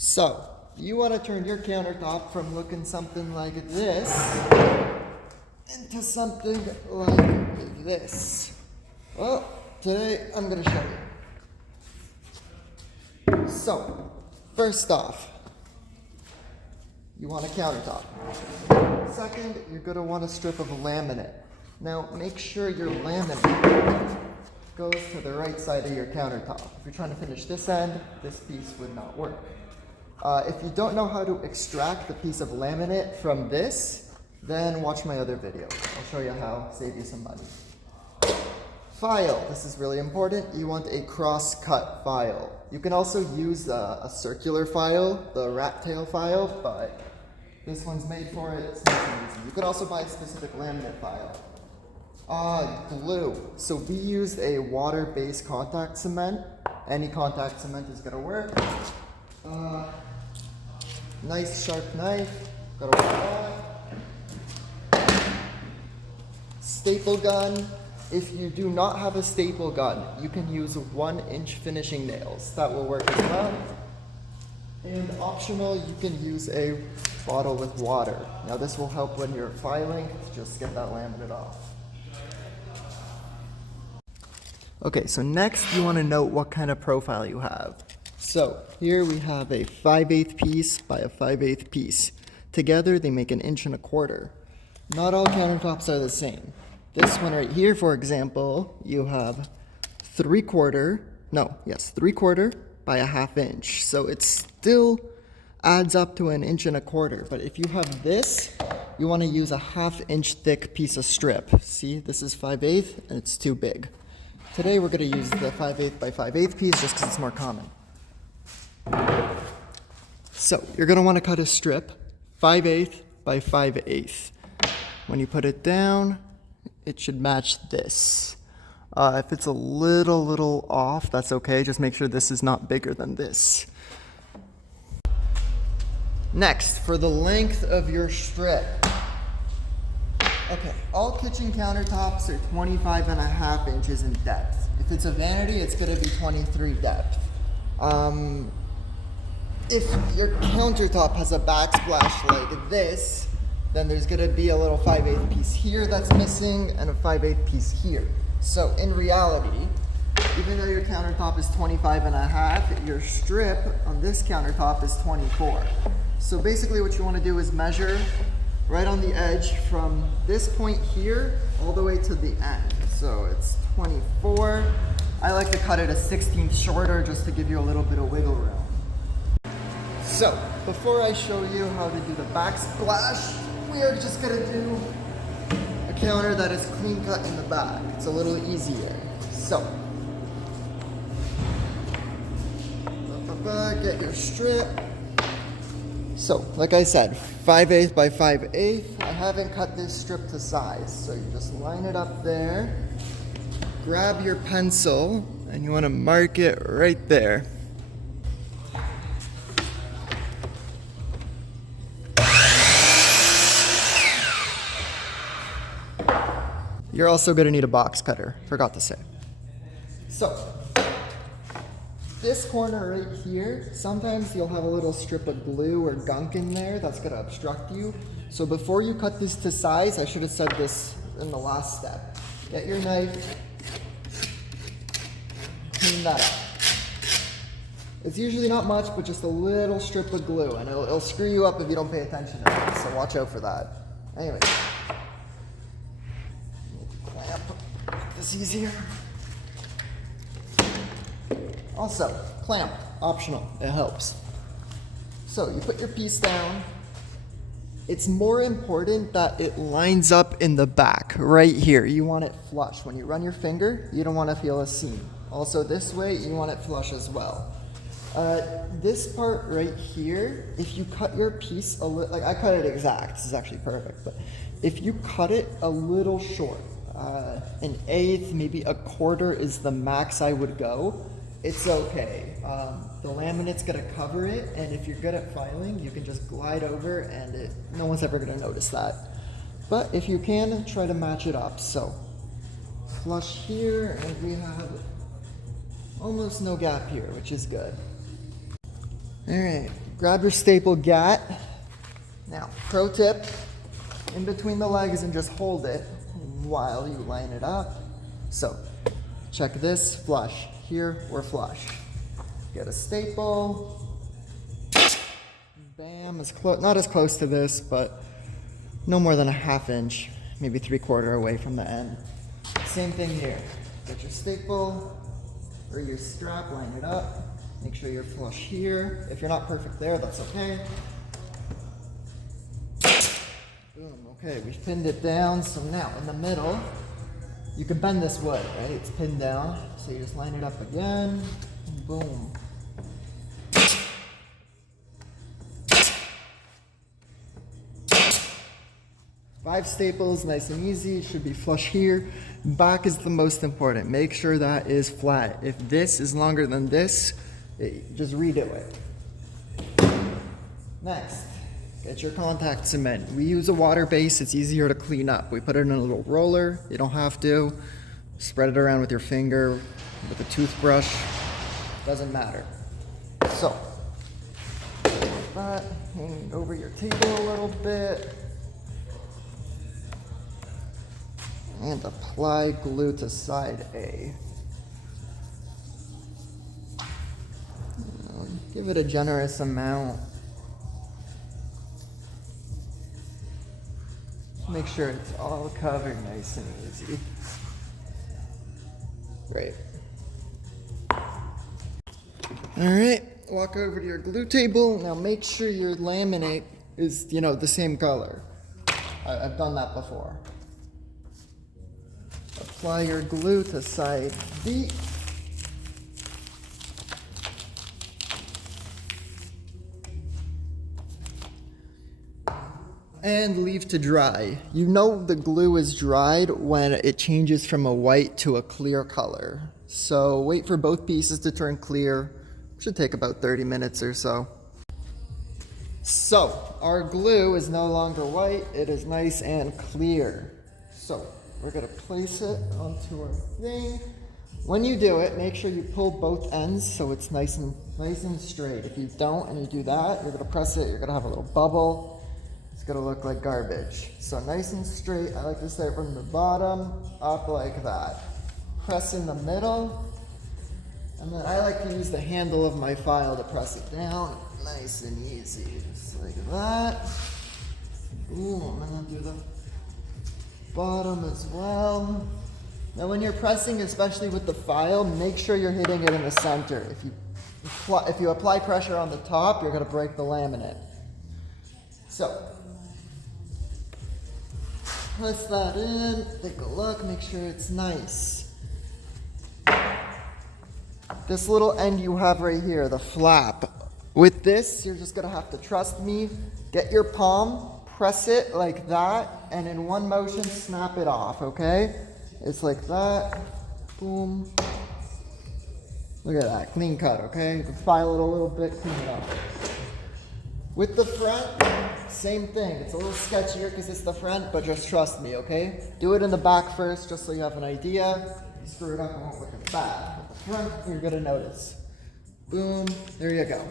So, you want to turn your countertop from looking something like this into something like this. Well, today I'm going to show you. So, first off, you want a countertop. Second, you're going to want a strip of laminate. Now, make sure your laminate goes to the right side of your countertop. If you're trying to finish this end, this piece would not work. If you don't know how to extract the piece of laminate from this, then watch my other video. I'll show you how, save you some money. File, this is really important. You want a cross-cut file. You can also use a circular file, the rat tail file, but this one's made for it, it's nice and easy. You could also buy a specific laminate file. Glue. So we used a water-based contact cement. Any contact cement is gonna work. Nice sharp knife, gotta work that. Staple gun. If you do not have a staple gun, you can use 1-inch finishing nails. That will work as well. And optional, you can use a bottle with water. Now this will help when you're filing to just get that laminate off. Okay, so next you want to note what kind of profile you have. So here we have a 5/8 piece by a 5/8 piece. Together they make 1.25 inches. Not all countertops are the same. This one right here, for example, you have 3/4 by a 1/2 inch. So it still adds up to 1.25 inches. But if you have this, you want to use a 1/2 inch thick piece of strip. See, this is 5/8 and it's too big. Today we're going to use the 5/8 by 5/8 piece just because it's more common. So you're going to want to cut a strip 5/8 by 5/8. When you put it down, it should match this. If it's a little off, that's okay. Just make sure this is not bigger than this. Next, for the length of your strip. Okay, all kitchen countertops are 25.5 inches in depth. If it's a vanity, it's gonna be 23 depth. If your countertop has a backsplash like this, then there's gonna be a little 5/8 piece here that's missing and a 5/8 piece here. So in reality, even though your countertop is 25.5, your strip on this countertop is 24. So basically what you wanna do is measure right on the edge from this point here all the way to the end. So it's 24. I like to cut it a 1/16 shorter just to give you a little bit of wiggle room. So before I show you how to do the backsplash, we are just gonna do a counter that is clean cut in the back. It's a little easier. So, get your strip. So, like I said, 5/8 by 5/8. I haven't cut this strip to size, so you just line it up there. Grab your pencil, and you want to mark it right there. You're also going to need a box cutter, forgot to say. So, this corner right here, sometimes you'll have a little strip of glue or gunk in there that's going to obstruct you. So before you cut this to size, I should have said this in the last step. Get your knife, clean that up. It's usually not much, but just a little strip of glue, and it'll screw you up if you don't pay attention to it, so watch out for that. Anyway. Clamp, make this easier. Also, clamp, optional, it helps. So you put your piece down. It's more important that it lines up in the back, right here. You want it flush. When you run your finger, you don't want to feel a seam. Also this way, you want it flush as well. This part right here, if you cut your piece a little, like I cut it exact, this is actually perfect, but if you cut it a little short, 1/8, maybe 1/4 is the max I would go. It's okay. The laminate's gonna cover it, and if you're good at filing, you can just glide over and no one's ever gonna notice that. But if you can, try to match it up. So, flush here, and we have almost no gap here, which is good. All right, Grab your staple gat. Now, pro tip, in between the legs and just hold it while you line it up. So, check this, flush. Here, we're flush. Get a staple. Bam, not as close to this, but no more than a ½ inch, maybe 3/4 away from the end. Same thing here. Get your staple or your strap, line it up. Make sure you're flush here. If you're not perfect there, that's okay. Boom, okay, we've pinned it down. So now in the middle, you can bend this wood, right? It's pinned down. So you just line it up again. Boom. Five staples, nice and easy. It should be flush here. Back is the most important. Make sure that is flat. If this is longer than this, just redo it. Next, get your contact cement. We use a water base. It's easier to clean up. We put it in a little roller. You don't have to. Spread it around with your finger, with a toothbrush. Doesn't matter. So, that, hang over your table a little bit. And apply glue to side A. Give it a generous amount. Make sure it's all covered nice and easy. Great. All right, walk over to your glue table. Now make sure your laminate is, the same color. I've done that before. Apply your glue to side B. And leave to dry. You know the glue is dried when it changes from a white to a clear color. So wait for both pieces to turn clear. Should take about 30 minutes or so. So our glue is no longer white, it is nice and clear. So we're gonna place it onto our thing. When you do it, make sure you pull both ends so it's nice and straight. If you don't and you do that, you're gonna press it, you're gonna have a little bubble. It's gonna look like garbage. So nice and straight. I like to start from the bottom up like that. Press in the middle. And then I like to use the handle of my file to press it down. Nice and easy, just like that. Boom, and then do the bottom as well. Now when you're pressing, especially with the file, make sure you're hitting it in the center. If you apply pressure on the top, you're gonna break the laminate. So, press that in, take a look, make sure it's nice. This little end you have right here, the flap. With this, you're just gonna have to trust me, get your palm, press it like that, and in one motion, snap it off, okay? It's like that, boom. Look at that, clean cut, okay? You can file it a little bit, clean it up. With the front, same thing. It's a little sketchier because it's the front, but just trust me, okay? Do it in the back first, just so you have an idea. You screw it up, it won't look as bad. With the front, you're gonna notice. Boom, there you go.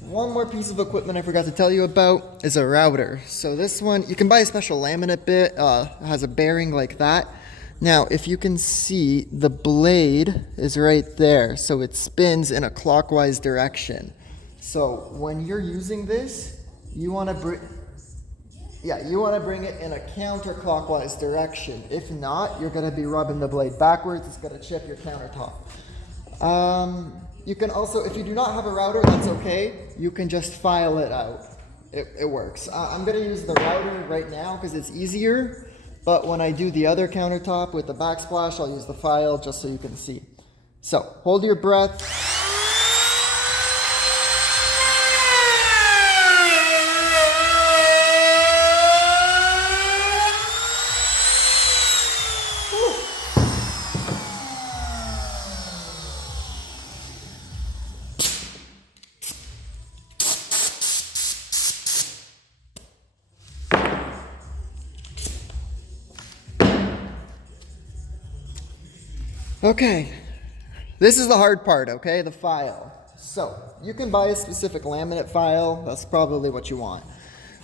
One more piece of equipment I forgot to tell you about is a router. So this one, you can buy a special laminate bit, it has a bearing like that. Now, if you can see, the blade is right there, so it spins in a clockwise direction. So when you're using this, you want to bring it in a counterclockwise direction. If not, you're going to be rubbing the blade backwards. It's going to chip your countertop. You can also, if you do not have a router, that's okay. You can just file it out. It works. I'm going to use the router right now because it's easier. But when I do the other countertop with the backsplash, I'll use the file just so you can see. So hold your breath. Okay, this is the hard part, okay, the file. So you can buy a specific laminate file. That's probably what you want.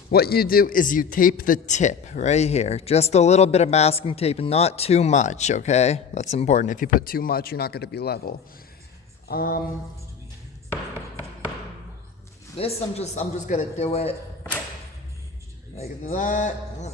What you do is you tape the tip right here. Just a little bit of masking tape, not too much, okay? That's important. If you put too much, you're not going to be level. This, I'm just going to do it like that. Let me